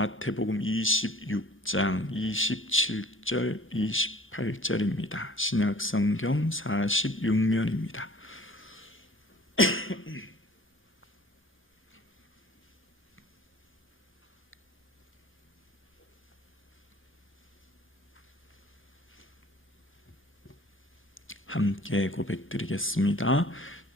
마태복음 26장 27절 28절입니다. 신약성경 46면입니다. 함께 고백드리겠습니다.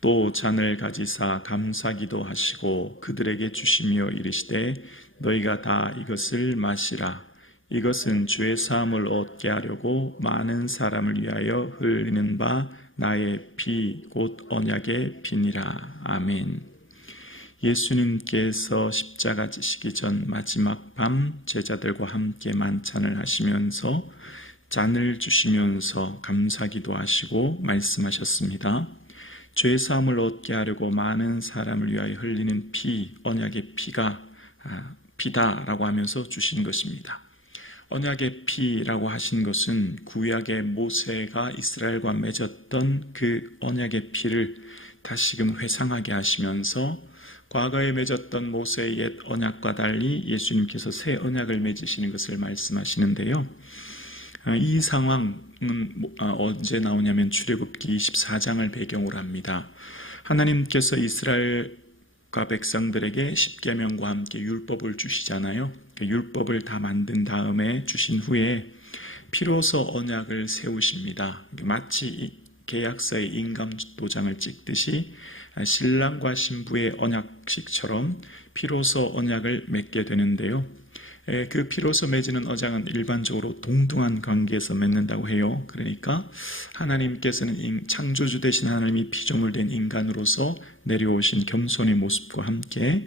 또 잔을 가지사 감사기도 하시고 그들에게 주시며 이르시되 너희가 다 이것을 마시라. 이것은 죄 사함을 얻게 하려고 많은 사람을 위하여 흘리는 바 나의 피 곧 언약의 피니라. 아멘. 예수님께서 십자가 지시기 전 마지막 밤 제자들과 함께 만찬을 하시면서 잔을 주시면서 감사기도 하시고 말씀하셨습니다. 죄 사함을 얻게 하려고 많은 사람을 위하여 흘리는 피, 언약의 피다라고 하면서 주신 것입니다. 언약의 피라고 하신 것은 구약의 모세가 이스라엘과 맺었던 그 언약의 피를 다시금 회상하게 하시면서 과거에 맺었던 모세의 옛 언약과 달리 예수님께서 새 언약을 맺으시는 것을 말씀하시는데요. 이 상황은 언제 나오냐면 출애굽기 24장을 배경으로 합니다. 하나님께서 이스라엘과 백성들에게 십계명과 함께 율법을 주시잖아요. 그 율법을 다 만든 다음에 주신 후에 피로서 언약을 세우십니다. 마치 계약서의 인감도장을 찍듯이 신랑과 신부의 언약식처럼 피로서 언약을 맺게 되는데요. 그 피로서 맺는 언약은 일반적으로 동등한 관계에서 맺는다고 해요. 그러니까 하나님께서는 창조주 되신 하나님이 피조물 된 인간으로서 내려오신 겸손의 모습과 함께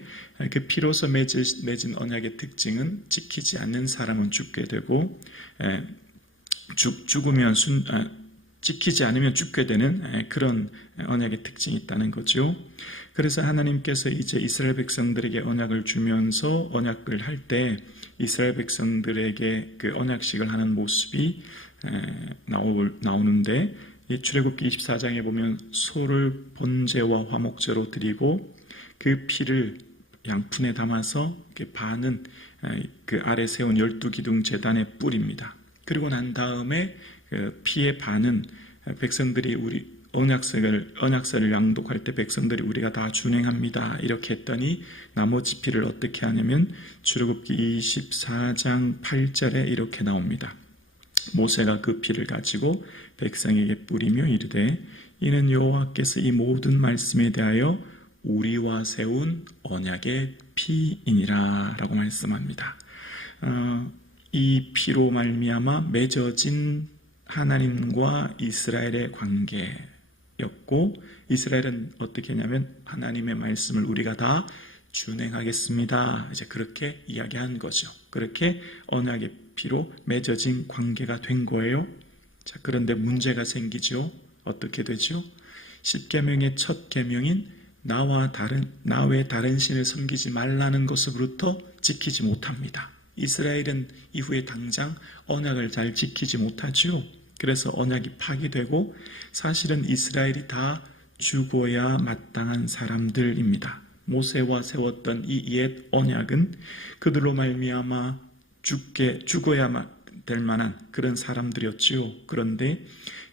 그 피로서 맺은 언약의 특징은 지키지 않는 사람은 죽게 되고 지키지 않으면 죽게 되는 그런 언약의 특징이 있다는 거죠. 그래서 하나님께서 이제 이스라엘 백성들에게 언약을 주면서 언약을 할 때 이스라엘 백성들에게 그 언약식을 하는 모습이 나오는데 이 출애굽기 24장에 보면 소를 번제와 화목제로 드리고 그 피를 양푼에 담아서 반은 그 아래 세운 12기둥 제단에 뿌립니다. 그리고 난 다음에 그 피의 반은 백성들이 우리 언약서를 양독할 때 백성들이 우리가 다 준행합니다. 이렇게 했더니 나머지 피를 어떻게 하냐면 출애굽기 24장 8절에 이렇게 나옵니다. 모세가 그 피를 가지고 백성에게 뿌리며 이르되 이는 여호와께서 이 모든 말씀에 대하여 우리와 세운 언약의 피이니라 라고 말씀합니다. 이 피로 말미암아 맺어진 하나님과 이스라엘의 관계였고 이스라엘은 어떻게 했냐면 하나님의 말씀을 우리가 다 준행하겠습니다. 이제 그렇게 이야기한 거죠. 그렇게 언약의 피로 맺어진 관계가 된 거예요. 자, 그런데 문제가 생기죠. 어떻게 되죠? 십계명의 첫 계명인 나 외 다른 신을 섬기지 말라는 것으로부터 지키지 못합니다. 이스라엘은 이후에 당장 언약을 잘 지키지 못하죠. 그래서 언약이 파기되고 사실은 이스라엘이 다 죽어야 마땅한 사람들입니다. 모세와 세웠던 이 옛 언약은 그들로 말미암아 죽어야 될 만한 그런 사람들이었지요. 그런데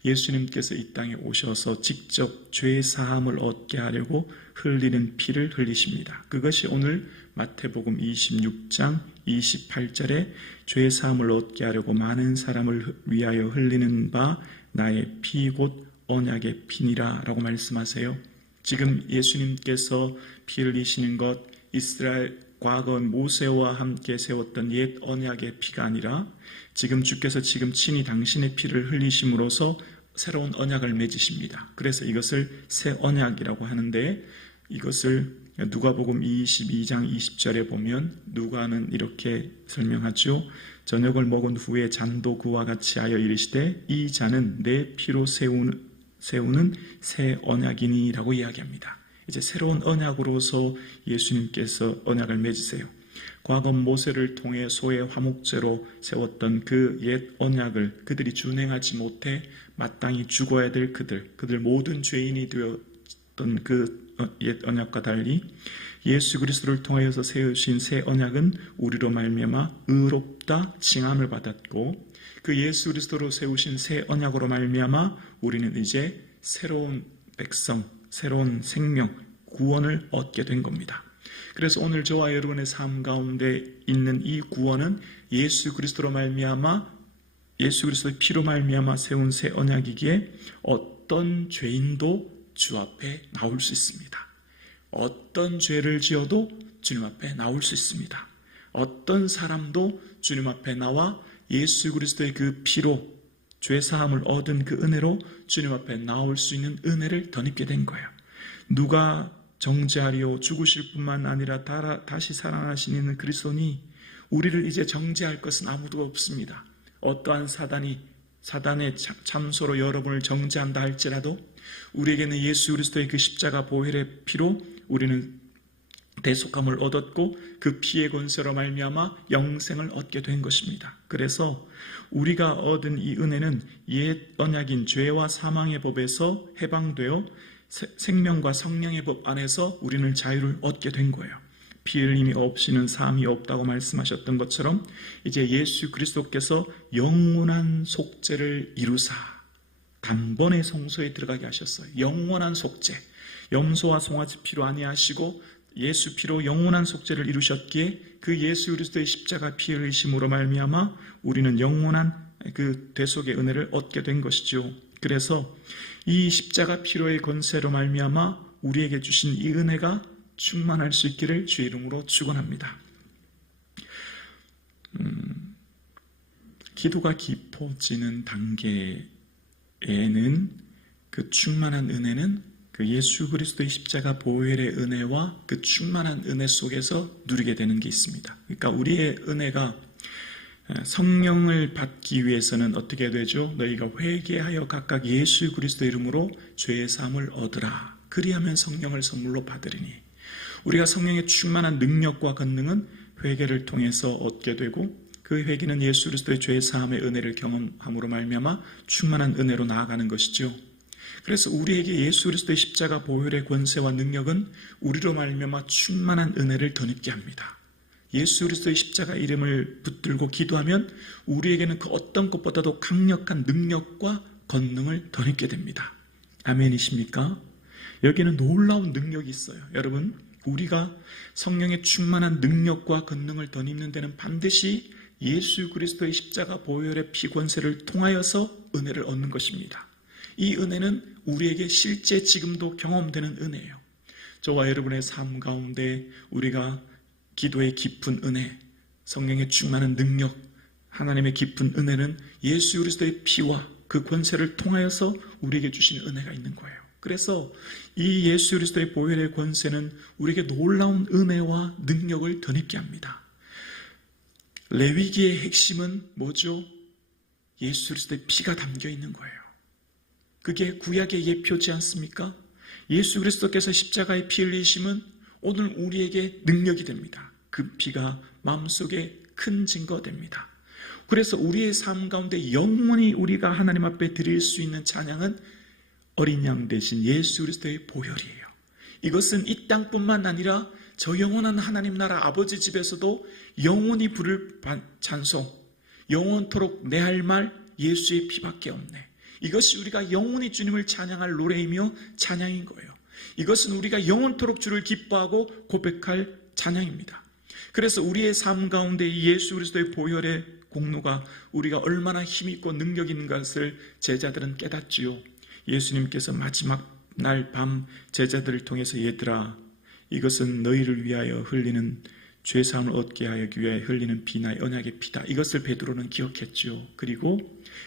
예수님께서 이 땅에 오셔서 직접 죄 사함을 얻게 하려고 흘리는 피를 흘리십니다. 그것이 오늘 마태복음 26장 28절에 죄 사함을 얻게 하려고 많은 사람을 위하여 흘리는 바 나의 피 곧 언약의 피니라 라고 말씀하세요. 지금 예수님께서 피 흘리시는 것 이스라엘 과거 모세와 함께 세웠던 옛 언약의 피가 아니라 지금 주께서 지금 친히 당신의 피를 흘리심으로써 새로운 언약을 맺으십니다. 그래서 이것을 새 언약이라고 하는데 이것을 누가복음 22장 20절에 보면 누가는 이렇게 설명하죠. 저녁을 먹은 후에 잔도 그와 같이 하여 이르시되 이 잔은 내 피로 세우는 새 언약이니 라고 이야기합니다. 이제 새로운 언약으로서 예수님께서 언약을 맺으세요. 과거 모세를 통해 소의 화목제로 세웠던 그 옛 언약을 그들이 준행하지 못해 마땅히 죽어야 될 그들 모든 죄인이 되었던 그 옛 언약과 달리 예수 그리스도를 통하여서 세우신 새 언약은 우리로 말미암아 의롭다 칭함을 받았고, 그 예수 그리스도로 세우신 새 언약으로 말미암아 우리는 이제 새로운 백성, 새로운 생명, 구원을 얻게 된 겁니다. 그래서 오늘 저와 여러분의 삶 가운데 있는 이 구원은 예수 그리스도로 말미암아, 예수 그리스도의 피로 말미암아 세운 새 언약이기에 어떤 죄인도 주 앞에 나올 수 있습니다. 어떤 죄를 지어도 주님 앞에 나올 수 있습니다. 어떤 사람도 주님 앞에 나와 예수 그리스도의 그 피로 죄사함을 얻은 그 은혜로 주님 앞에 나올 수 있는 은혜를 덧입게 된 거예요. 누가 정죄하리요 죽으실 뿐만 아니라 다시 살아나시는 그리스도니 우리를 이제 정죄할 것은 아무도 없습니다. 어떠한 사단의 참소로 여러분을 정죄한다 할지라도 우리에게는 예수 그리스도의 그 십자가 보혈의 피로 우리는 대속함을 얻었고 그 피의 권세로 말미암아 영생을 얻게 된 것입니다. 그래서 우리가 얻은 이 은혜는 옛 언약인 죄와 사망의 법에서 해방되어 생명과 성령의 법 안에서 우리는 자유를 얻게 된 거예요. 피 흘림이 없이는 삶이 없다고 말씀하셨던 것처럼 이제 예수 그리스도께서 영원한 속죄를 이루사 단번에 성소에 들어가게 하셨어요. 영원한 속죄, 염소와 송아지 피로 아니하시고 예수 피로 영원한 속죄를 이루셨기에 그 예수 그리스도의 십자가 피 흘리심으로 말미암아 우리는 영원한 그 대속의 은혜를 얻게 된 것이죠. 그래서 이 십자가 피로의 권세로 말미암아 우리에게 주신 이 은혜가 충만할 수 있기를 주의 이름으로 축원합니다. 기도가 깊어지는 단계에는 그 충만한 은혜는 그 예수 그리스도의 십자가 보혈의 은혜와 그 충만한 은혜 속에서 누리게 되는 게 있습니다. 그러니까 우리의 은혜가 성령을 받기 위해서는 어떻게 되죠? 너희가 회개하여 각각 예수 그리스도 이름으로 죄의 사함을 얻으라. 그리하면 성령을 선물로 받으리니. 우리가 성령의 충만한 능력과 권능은 회개를 통해서 얻게 되고 그 회개는 예수 그리스도의 죄의 사함의 은혜를 경험함으로 말미암아 충만한 은혜로 나아가는 것이죠. 그래서 우리에게 예수 그리스도의 십자가 보혈의 권세와 능력은 우리로 말미암아 충만한 은혜를 덧입게 합니다. 예수 그리스도의 십자가 이름을 붙들고 기도하면 우리에게는 그 어떤 것보다도 강력한 능력과 권능을 덧입게 됩니다. 아멘이십니까? 여기는 놀라운 능력이 있어요. 여러분, 우리가 성령의 충만한 능력과 권능을 덧입는 데는 반드시 예수 그리스도의 십자가 보혈의 피 권세를 통하여서 은혜를 얻는 것입니다. 이 은혜는 우리에게 실제 지금도 경험되는 은혜예요. 저와 여러분의 삶 가운데 우리가 기도의 깊은 은혜, 성령의 충만한 능력, 하나님의 깊은 은혜는 예수 그리스도의 피와 그 권세를 통하여서 우리에게 주신 은혜가 있는 거예요. 그래서 이 예수 그리스도의 보혈의 권세는 우리에게 놀라운 은혜와 능력을 덧입게 합니다. 레위기의 핵심은 뭐죠? 예수 그리스도의 피가 담겨 있는 거예요. 그게 구약의 예표지 않습니까? 예수 그리스도께서 십자가의 피 흘리심은 오늘 우리에게 능력이 됩니다. 그 피가 마음속에 큰 증거됩니다. 그래서 우리의 삶 가운데 영원히 우리가 하나님 앞에 드릴 수 있는 찬양은 어린 양 대신 예수 그리스도의 보혈이에요. 이것은 이 땅뿐만 아니라 저 영원한 하나님 나라 아버지 집에서도 영원히 부를 찬송, 영원토록 내 할 말 예수의 피밖에 없네. 이것이 우리가 영원히 주님을 찬양할 노래이며 찬양인 거예요. 이것은 우리가 영원토록 주를 기뻐하고 고백할 찬양입니다. 그래서 우리의 삶 가운데 이 예수 그리스도의 보혈의 공로가 우리가 얼마나 힘있고 능력 있는 것을 제자들은 깨닫지요. 예수님께서 마지막 날 밤 제자들을 통해서 얘들아, 이것은 너희를 위하여 흘리는 죄사함을 얻게 하기 위해 흘리는 피나 언약의 피다. 이것을 베드로는 기억했지요. 그리고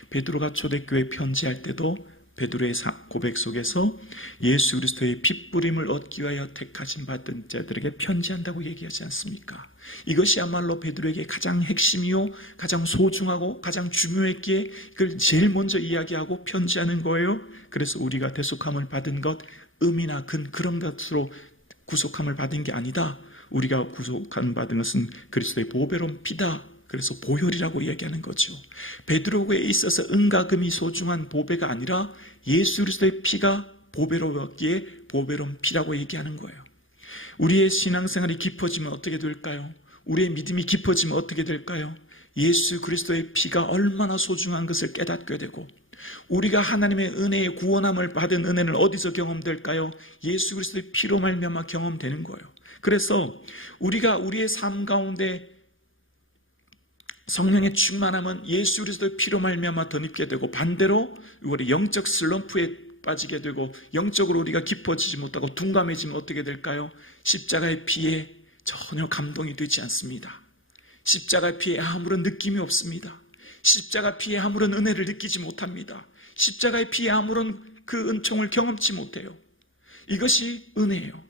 베드로가 초대교회 편지할 때도 베드로의 고백 속에서 예수 그리스도의 핏부림을 얻기 위하여 택하심 받은 자들에게 편지한다고 얘기하지 않습니까? 이것이야말로 베드로에게 가장 핵심이요, 가장 소중하고 가장 중요했기에 그걸 제일 먼저 이야기하고 편지하는 거예요. 그래서 우리가 대속함을 받은 것, 음이나 근 그런 것으로 구속함을 받은 게 아니다. 우리가 구속함을 받은 것은 그리스도의 보배로운 피다. 그래서 보혈이라고 얘기하는 거죠. 베드로에 있어서 은과 금이 소중한 보배가 아니라 예수 그리스도의 피가 보배로웠기에 보배로운 피라고 얘기하는 거예요. 우리의 신앙생활이 깊어지면 어떻게 될까요? 우리의 믿음이 깊어지면 어떻게 될까요? 예수 그리스도의 피가 얼마나 소중한 것을 깨닫게 되고, 우리가 하나님의 은혜의 구원함을 받은 은혜는 어디서 경험될까요? 예수 그리스도의 피로 말미암아 경험되는 거예요. 그래서 우리가 우리의 삶 가운데 성령의 충만함은 예수 그리스도의 피로 말미암아 덧입게 되고, 반대로 우리 영적 슬럼프에 빠지게 되고 영적으로 우리가 깊어지지 못하고 둔감해지면 어떻게 될까요? 십자가의 피에 전혀 감동이 되지 않습니다. 십자가의 피에 아무런 느낌이 없습니다. 십자가 피에 아무런 은혜를 느끼지 못합니다. 십자가의 피에 아무런 그 은총을 경험치 못해요. 이것이 은혜예요.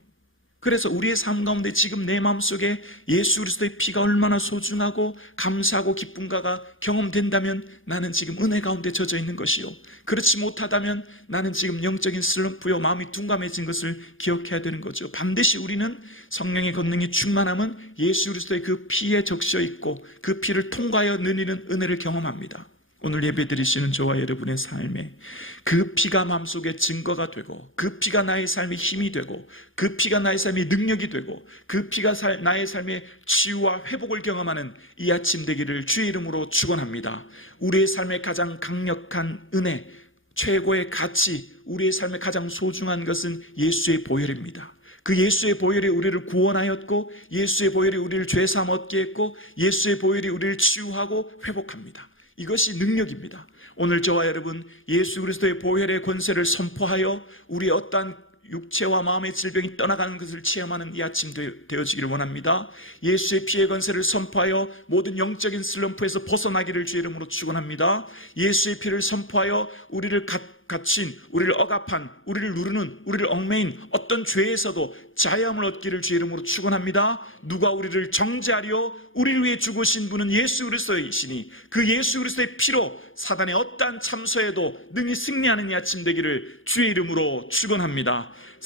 그래서 우리의 삶 가운데 지금 내 마음속에 예수 그리스도의 피가 얼마나 소중하고 감사하고 기쁜가가 경험된다면 나는 지금 은혜 가운데 젖어 있는 것이요, 그렇지 못하다면 나는 지금 영적인 슬럼프요, 마음이 둔감해진 것을 기억해야 되는 거죠. 반드시 우리는 성령의 권능이 충만함은 예수 그리스도의 그 피에 적셔 있고 그 피를 통과하여 누리는 은혜를 경험합니다. 오늘 예배드리시는 저와 여러분의 삶에 그 피가 마음속에 증거가 되고, 그 피가 나의 삶의 힘이 되고, 그 피가 나의 삶의 능력이 되고, 그 피가 나의 삶의 치유와 회복을 경험하는 이 아침 되기를 주의 이름으로 축원합니다. 우리의 삶의 가장 강력한 은혜, 최고의 가치, 우리의 삶의 가장 소중한 것은 예수의 보혈입니다. 그 예수의 보혈이 우리를 구원하였고, 예수의 보혈이 우리를 죄사함 얻게 했고, 예수의 보혈이 우리를 치유하고 회복합니다. 이것이 능력입니다. 오늘 저와 여러분 예수 그리스도의 보혈의 권세를 선포하여 우리의 어떠한 육체와 마음의 질병이 떠나가는 것을 체험하는 이 아침 되어지기를 원합니다. 예수의 피의 권세를 선포하여 모든 영적인 슬럼프에서 벗어나기를 주의 이름으로 축원합니다. 예수의 피를 선포하여 우리를 갇힌, 우리를 억압한, 우리를 누르는, 우리를 얽매인 어떤 죄에서도 자유함을 얻기를 주의 이름으로 축원합니다. 누가 우리를 정죄하리요? 우리를 위해 죽으신 분은 예수 그리스도이시니 그 예수 그리스도의 피로 사단의 어떠한 참소에도 능히 승리하는 이 아침 되기를 주의 이름으로 축원합니다.